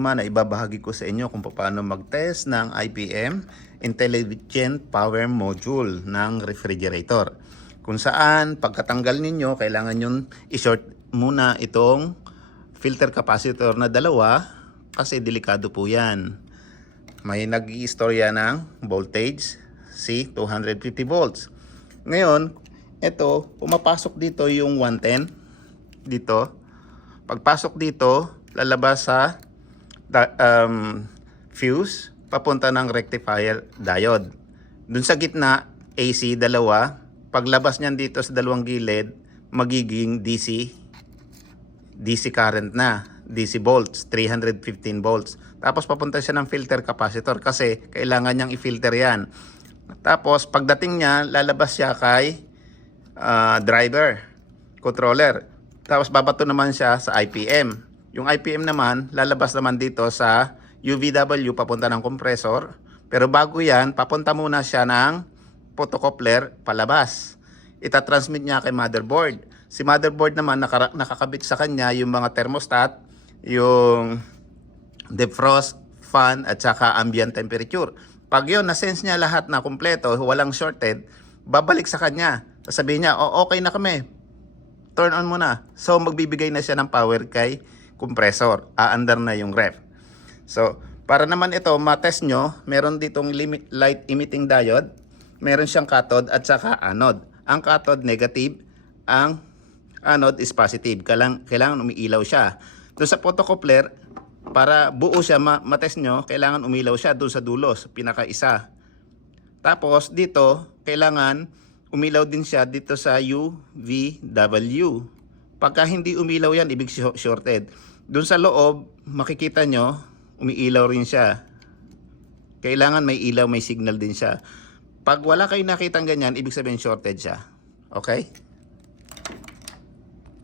Na ibabahagi ko sa inyo kung paano mag-test ng IPM, Intelligent Power Module ng refrigerator. Kung saan pagkatanggal ninyo, kailangan nyo i-short muna itong filter capacitor na dalawa kasi delikado po yan. May nag-i-istorya ng voltage, see, 250 volts. Ngayon, ito, pumapasok dito yung 110 dito. Pagpasok dito, lalabas sa fuse papunta ng rectifier diode. Dun sa gitna, AC dalawa. Paglabas niyan dito sa dalawang gilid, magiging DC current na, DC volts, 315 volts. Tapos papunta siya ng filter capacitor kasi kailangan niyang i-filter yan. Tapos pagdating niya, lalabas siya kay driver, controller. Tapos babato naman siya sa IPM. Yung IPM naman, lalabas naman dito sa UVW papunta ng compressor. Pero bago yan, papunta muna siya ng photocoupler palabas. Itatransmit niya kay motherboard. Si motherboard naman, nakakabit sa kanya yung mga thermostat, yung defrost, fan, at saka ambient temperature. Pag yun, na-sense niya lahat na kumpleto, walang shorted, babalik sa kanya. Sasabihin niya, oh, okay na kami. Turn on mo na. So, magbibigay na siya ng power kay compressor. Aandar na yung ref. So, para naman ito matest nyo, meron ditong light emitting diode, meron siyang cathode at saka anode. Ang cathode negative, ang anode is positive. Kailangan umiilaw siya. Doon sa photocoupler, para buo siya matest nyo, kailangan umilaw siya doon sa dulos, pinaka-isa. Tapos dito, kailangan umilaw din siya dito sa UVW. Pagka hindi umilaw yan, ibig shorted. Doon sa loob, makikita nyo, umiilaw rin siya. Kailangan may ilaw, may signal din siya. Pag wala kayong nakitang ganyan, ibig sabihin shorted siya. Okay?